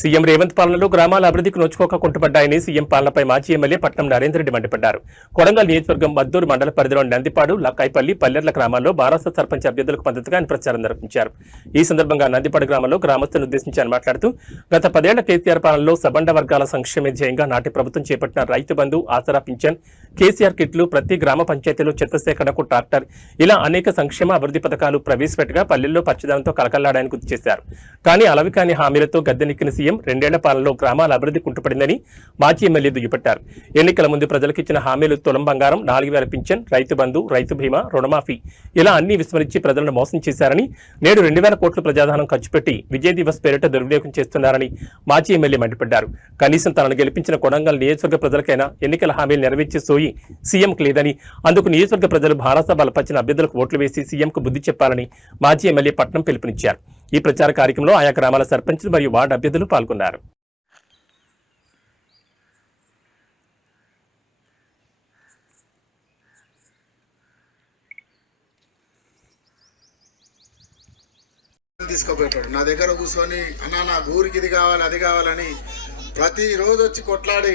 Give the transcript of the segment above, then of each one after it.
CM Revanth పాలనలో గ్రామాల అభివృద్ధికి నోచుకోక కుంటుపడ్డాయని సీఎం పాలనపై మాజీ ఎమ్మెల్యే పట్నం నరేంద్రరెడ్డి మండిపడ్డారు. కొడంగల్ నియోజకవర్గం మద్దూరు మండల పరిధిలోని నందిపాడు లక్కాయిపల్లి పల్లెర్ల గ్రామాల్లో బారాస సర్పంచ్ అభ్యర్థులకు మద్దతుగా ఆయన ప్రచారం నిర్వహించారు ఈ సందర్భంగా నందిపాడు గ్రామంలో గ్రామస్తులను ఉద్దేశించి ఆయన మాట్లాడుతూ గత పదేళ్ళ కేసీఆర్ పాలనలో సబండ వర్గాల సంక్షేమ ధ్యేయంగా నాటి ప్రభుత్వం చేపట్టిన రైతు బంధు ఆసరా పింఛన్ కేసీఆర్ కిట్లు ప్రతి గ్రామ పంచాయతీలో చెత్త సేకరణకు ట్రాక్టర్ ఇలా అనేక సంక్షేమ అభివృద్ధి పథకాలు ప్రవేశపెట్టగా పల్లెల్లో పచ్చదనంతో కలకల్లాడాయని గుర్తు చేశారు. కానీ అలవి కాని హామీలతో గద్దెనెక్కిన సీఎం రెండేళ్ళ పాలనలో గ్రామాల అభివృద్ధి కుంటుపడిందని మాజీ ఎమ్మెల్యే దుయ్యపట్టారు ఎన్నికల ముందు ప్రజలకు ఇచ్చిన హామీలు తులం బంగారం నాలుగు వేల పింఛన్ రైతు బంధు రైతు బీమా రుణమాఫీ ఇలా అన్ని విస్మరించి ప్రజలను మోసం చేశారని నేడు రెండు వేల కోట్ల ప్రజాధనం ఖర్చు పెట్టి విజయ్ దివస్ పేరిట దుర్వినియోగం చేస్తున్నారని మాజీ ఎమ్మెల్యే మండిపడ్డారు. కనీసం తనను గెలిపించిన కొడంగల్ నియోజకవర్గ ప్రజలకైనా ఎన్నికల హామీలు నెరవేర్చే సోయి సీఎంకు లేదని అందుకు నియోజకవర్గ ప్రజలు భారత బలపరిచిన అభ్యర్థులకు ఓట్లు వేసి సీఎంకు బుద్ధి చెప్పాలని మాజీ ఎమ్మెల్యే పట్నం పిలుపునిచ్చారు. ఈ ప్రచార కార్యక్రమంలో ఆయా గ్రామాల సర్పంచులు మరియు వార్డు అభ్యర్థులు పాల్గొన్నారు. తీసుకోబెట్టాడు నా దగ్గర కూర్చొని అన్న నా ఊరికి ఇది కావాలి అది కావాలని ప్రతిరోజు వచ్చి కొట్లాడి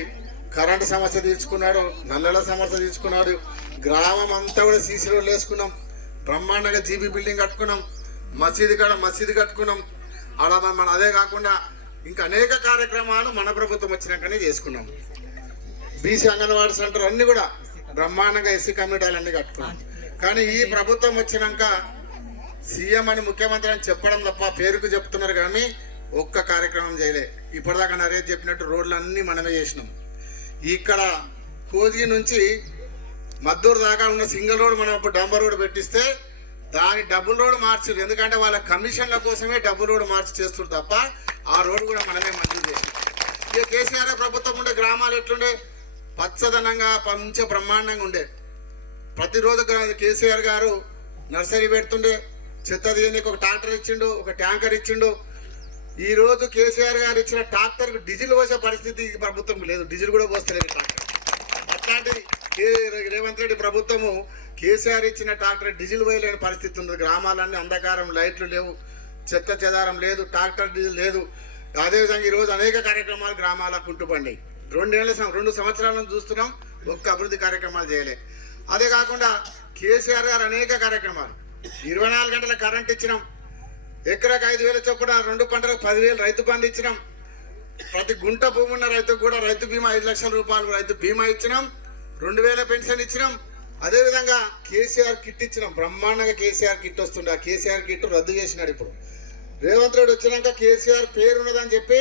కరెంటు సమస్య తీర్చుకున్నాడు నల్లల సమస్య తీర్చుకున్నాడు గ్రామం అంతా కూడా సీసీ రోడ్లు వేసుకున్నాం బ్రహ్మాండంగా జీబీ బిల్డింగ్ కట్టుకున్నాం మసీదు కాడ మసీదు కట్టుకున్నాం. ఆడ మన- అదే కాకుండా ఇంకా అనేక కార్యక్రమాలు మన ప్రభుత్వం వచ్చినాకనే చేసుకున్నాం. బీసీ అంగన్వాడీ సెంటర్ అన్ని కూడా బ్రహ్మాండంగా ఎస్సీ కమ్యూనిటీలు అన్ని కట్టుకున్నాం. కానీ ఈ ప్రభుత్వం వచ్చినాక సీఎం అని ముఖ్యమంత్రి అని చెప్పడం తప్ప పేరుకు చెప్తున్నారు కానీ ఒక్క కార్యక్రమం చేయలే. ఇప్పటిదాకా నరేష్ చెప్పినట్టు రోడ్లన్నీ మనమే చేసినాం. ఇక్కడ కోజీ నుంచి మద్దూరు దాకా ఉన్న సింగిల్ రోడ్ మనం ఇప్పుడు డాంబర్ రోడ్ పెట్టిస్తే దాని డబుల్ రోడ్ మార్చారు. ఎందుకంటే వాళ్ళ కమిషన్ల కోసమే డబుల్ రోడ్ మార్చి చేస్తారు తప్ప ఆ రోడ్ కూడా మనమే మంజూరు చేసినాం. ఇక కేసీఆర్ ప్రభుత్వం ఉండే గ్రామాలు ఎట్లుండే? పచ్చదనంగా పంచ బ్రహ్మాండంగా ఉండే. ప్రతిరోజు కేసీఆర్ గారు నర్సరీ పెడుతుండే. చెత్త తీయనికి ఒక ట్రాక్టర్ ఇచ్చిండు ఒక ట్యాంకర్ ఇచ్చిండు. ఈ రోజు కేసీఆర్ గారు ఇచ్చిన ట్రాక్టర్ డీజిల్ పోసే పరిస్థితి ఈ ప్రభుత్వం లేదు. డీజిల్ కూడా పోస్తలేదు ట్రాక్టర్. అట్లాంటిది రేవంత్ రెడ్డి ప్రభుత్వము కేసీఆర్ ఇచ్చిన ట్రాక్టర్ డీజిల్ పోయలేని పరిస్థితి ఉంది. గ్రామాలన్నీ అంధకారం లైట్లు లేవు చెత్త చెదారం లేదు ట్రాక్టర్ డీజిల్ లేదు. అదేవిధంగా ఈరోజు అనేక కార్యక్రమాలు గ్రామాలకు కుంటుపండి రెండేళ్ళ సం- రెండు సంవత్సరాలను చూస్తున్నాం ఒక్క అభివృద్ధి కార్యక్రమాలు చేయలే. అదే కాకుండా కేసీఆర్ గారు అనేక కార్యక్రమాలు. ఇరవై నాలుగు గంటల కరెంట్ ఇచ్చినాం. ఎకరాకు ఐదు వేల చొప్పున రెండు పంటలకు పదివేలు రైతు బంధు ఇచ్చినాం. ప్రతి గుంట భూమి ఉన్న రైతుకు కూడా రైతు బీమా ఐదు లక్షల రూపాయలు రైతు బీమా ఇచ్చినాం. రెండు వేల పెన్షన్ ఇచ్చినాం. అదేవిధంగా కేసీఆర్ కిట్ ఇచ్చినాం బ్రహ్మాండంగా కేసీఆర్ కిట్ వస్తుండే. ఆ కేసీఆర్ కిట్ రద్దు చేసినాడు ఇప్పుడు. రేవంత్ రెడ్డి వచ్చినాక కేసీఆర్ పేరు ఉన్నదని చెప్పి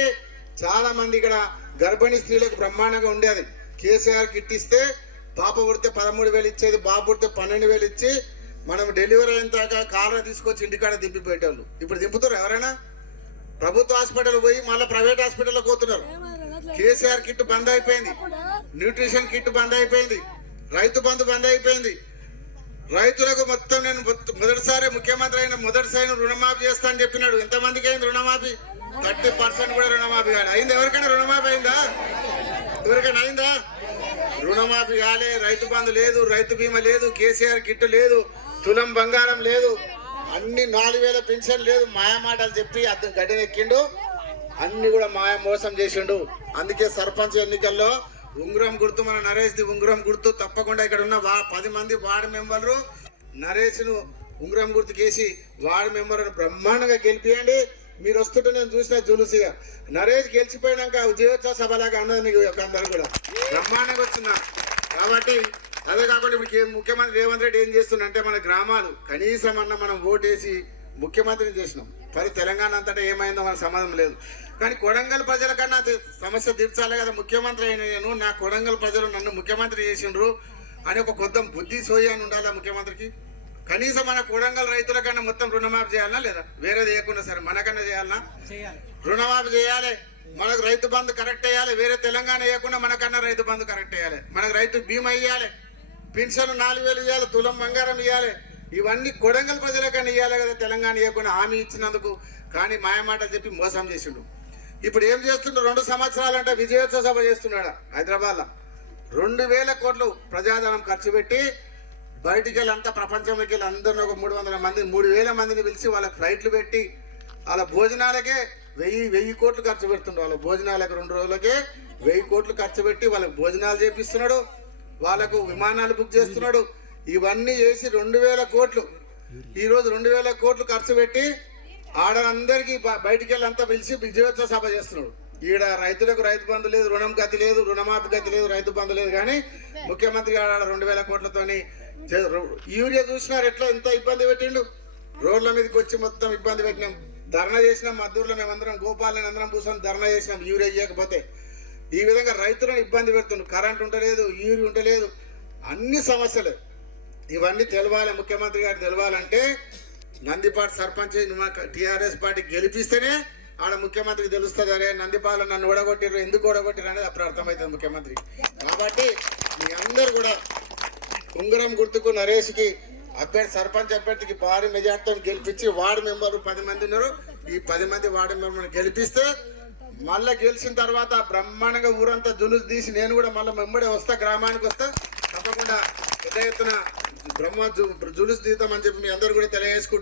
చాలా మంది ఇక్కడ గర్భిణీ స్త్రీలకు బ్రహ్మాండంగా ఉండేది కేసీఆర్ కిట్ ఇస్తే పాప పుడితే పదమూడు వేలు ఇచ్చేది బాబు పుడితే పన్నెండు వేలు ఇచ్చి మనం డెలివరీ అయిన దాకా కారులో తీసుకొచ్చి ఇంటికాడ దింపి పెట్టేవాళ్ళు ఇప్పుడు దింపుతారు ఎవరైనా? ప్రభుత్వ హాస్పిటల్ పోయి మళ్ళీ ప్రైవేట్ హాస్పిటల్లో పోతున్నారు. కేసీఆర్ కిట్ బంద్ అయిపోయింది. న్యూట్రిషన్ కిట్ బంద్ అయిపోయింది. రైతు బంధు బంద్ అయిపోయింది. రైతులకు మొత్తం నేను మొదటిసారి ముఖ్యమంత్రి అయిన మొదటిసారి రుణమాఫీ చేస్తా అని చెప్పినాడు. ఎంతమందికి అయింది రుణమాఫీ? థర్టీ పర్సెంట్ కూడా రుణమాఫీ కాదు అయింది ఎవరికైనా రుణమాఫీ అయిందా? ఎవరికైనా అయిందా? రుణమాఫీ కాలే. రైతు బంధు లేదు రైతు బీమా లేదు కేసీఆర్ కిట్ లేదు తులం బంగారం లేదు అన్ని నాలుగు వేల పెన్షన్ లేదు మాయమాటలు చెప్పి అద్దం గడ్డెనెక్కిండు. అన్ని కూడా మాయ మోసం చేసిండు. అందుకే సర్పంచ్ ఎన్నికల్లో ఉంగరం గుర్తు మన నరేష్ ది ఉంగరం గుర్తు. తప్పకుండా ఇక్కడ ఉన్న వా పది మంది వార్డు మెంబర్లు నరేష్ను ఉంగరం గుర్తుకేసి వార్డు మెంబర్ బ్రహ్మాండంగా గెలిపియండి. మీరు వస్తుంటే నేను చూసిన జులుసిగా నరేష్ గెలిచిపోయినాక ఉద్యోగోత్సవ సభలాగా అన్నది మీకు యొక్క అందరూ కూడా. బ్రహ్మాండంగా వచ్చిందా? కాబట్టి అదే కాకుండా ఇప్పుడు ముఖ్యమంత్రి రేవంత్ రెడ్డి ఏం చేస్తుందంటే మన గ్రామాలు కనీసం అన్న మనం ఓటేసి ముఖ్యమంత్రిని చేసినాం. మరి తెలంగాణ అంతటా ఏమైందో మన సంబంధం లేదు. కానీ కొడంగల్ ప్రజల కన్నా సమస్య తీర్చాలి కదా. ముఖ్యమంత్రి అయిన నేను నా కొడంగల్ ప్రజలు నన్ను ముఖ్యమంత్రి చేసిండ్రు అని ఒక కొత్త బుద్ధి సోయి అని ఉండాలా ముఖ్యమంత్రికి? కనీసం మన కొడంగల్ రైతుల కన్నా మొత్తం రుణమాఫీ చేయాలనా లేదా? వేరేది చేయకుండా సరే మనకన్నా చేయాలనా? రుణమాఫీ చేయాలి. మనకు రైతు బంధు కరెక్ట్ అయ్యాలి వేరే తెలంగాణ వేయకుండా మనకన్నా రైతు బంధు కరెక్ట్ అయ్యాలి మనకు రైతు బీమా ఇవ్వాలి పెన్షన్ నాలుగు వేలు ఇవ్వాలి తులం బంగారం ఇవ్వాలి ఇవన్నీ కొడంగల్ ప్రజలకన్నా ఇవ్వాలి కదా తెలంగాణ ఇవ్వకుండా హామీ ఇచ్చినందుకు. కానీ మాయమాటలు చెప్పి మోసం చేసిండు. ఇప్పుడు ఏం చేస్తుండ్రు రెండు సంవత్సరాలంటే విజయోత్సవ సభ చేస్తున్నాడు హైదరాబాద్లో. రెండు వేల కోట్లు ప్రజాధనం ఖర్చు పెట్టి బయటికి వెళ్ళి అంతా ప్రపంచంలోకి వెళ్ళి అందరిని ఒక మూడు వందల మంది మూడు వేల మందిని పిలిచి వాళ్ళ ఫ్లైట్లు పెట్టి వాళ్ళ భోజనాలకే వెయ్యి వెయ్యి కోట్లు ఖర్చు పెడుతుండ్రు వాళ్ళ భోజనాలకు రెండు రోజులకే వెయ్యి కోట్లు ఖర్చు పెట్టి వాళ్ళకి భోజనాలు చేపిస్తున్నాడు. వాళ్ళకు విమానాలు బుక్ చేస్తున్నాడు. ఇవన్నీ చేసి రెండు వేల కోట్లు. ఈరోజు రెండు వేల కోట్లు ఖర్చు పెట్టి ఆడ బయటికి వెళ్ళి అంతా పిలిచి విజయోత్సవ సభ చేస్తున్నాడు. ఈడ రైతులకు రైతు బంధు లేదు రుణం గతి లేదు రుణమాఫీ గతి లేదు రైతు బంధు లేదు కానీ ముఖ్యమంత్రి గారు ఆడ రెండు వేల కోట్లతోని యూరియా చూసినారు ఎట్లా ఎంత ఇబ్బంది పెట్టిండు? రోడ్ల మీదకి వచ్చి మొత్తం ఇబ్బంది పెట్టినాం. ధర్నా చేసినాం మద్దూరులో మేమందరం గోపాలని అందరం కూర్చొని ధర్నా చేసినాం యూరియా చేయకపోతే ఈ విధంగా రైతులను ఇబ్బంది పెడుతుండ్రు కరెంట్ ఉండలేదు యూరి ఉండలేదు అన్ని సమస్యలు. ఇవన్నీ తెలవాలి ముఖ్యమంత్రి గారు తెలవాలంటే నందిపాటి సర్పంచ్ టీఆర్ఎస్ పార్టీ గెలిపిస్తేనే ఆడ ముఖ్యమంత్రికి తెలుస్తుంది అరే నందిపాల నన్ను ఓడగొట్టిర్రు ఎందుకు ఓడగొట్టిర్రు అనేది అప్పుడు అర్థమవుతుంది ముఖ్యమంత్రి. కాబట్టి మీ అందరు కూడా ఉంగరం గుర్తుకు నరేష్కి అభ్యర్థి సర్పంచ్ అభ్యర్థికి భారీ మెజార్టీతో గెలిపించి వార్డు మెంబర్లు పది మంది ఉన్నారు. ఈ పది మంది వార్డు మెంబర్ని గెలిపిస్తే మళ్ళీ గెలిచిన తర్వాత బ్రహ్మాండంగా ఊరంతా జులుసు తీసి నేను కూడా మళ్ళీ మెంబడే వస్తా గ్రామానికి వస్తా. తప్పకుండా పెద్ద ఎత్తున బ్రహ్మ జు- జులుసు తీద్దామని చెప్పి మీ అందరు కూడా తెలియజేసుకుంటారు